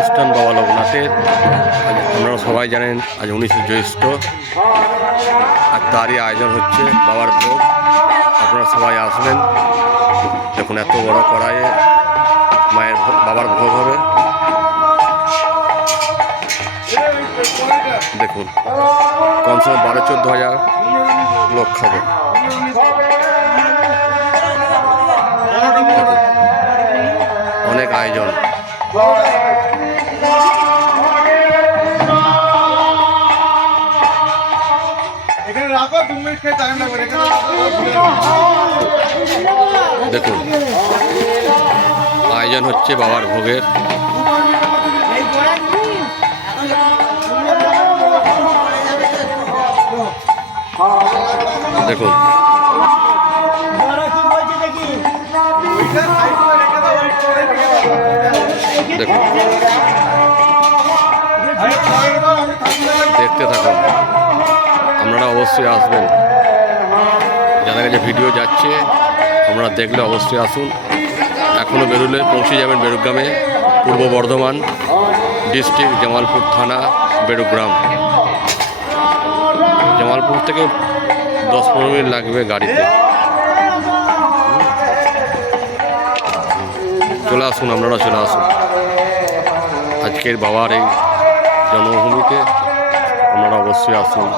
কীর্তন বাবা লোকনাথের। আজ আপনারা সবাই জানেন আজ উনিশে জ্যৈষ্ঠ। আর তারই আয়োজন হচ্ছে বাবার ভোগ। আপনারা সবাই আসবেন। দেখুন এত বড় কড়াইয়ে মায়ের বাবার ভোগ হবে। দেখুন কমসে কম বারো চোদ্দ হাজার লোক খাবে। অনেক আয়োজন। দেখুন আয়োজন হচ্ছে বাবার ভোগের। দেখুন দেখুন। দেখতে থাকুন। আপনারা অবশ্যই আসবেন। যাদের কাছে ভিডিও যাচ্ছে, আপনারা দেখলে অবশ্যই আসুন। এখনও বেরোলে পৌঁছে যাবেন বেরুগ্রামে, পূর্ব বর্ধমান, ডিস্ট্রিক্ট জামালপুর থানা, বেরুগ্রাম। জামালপুর থেকে দশ পনেরো মিনিট লাগবে গাড়িতে। চলে আসুন, আপনারা চলে আসুন। আজকের বাবার এই জন্মভূমিতে আপনারা অবশ্যই আসুন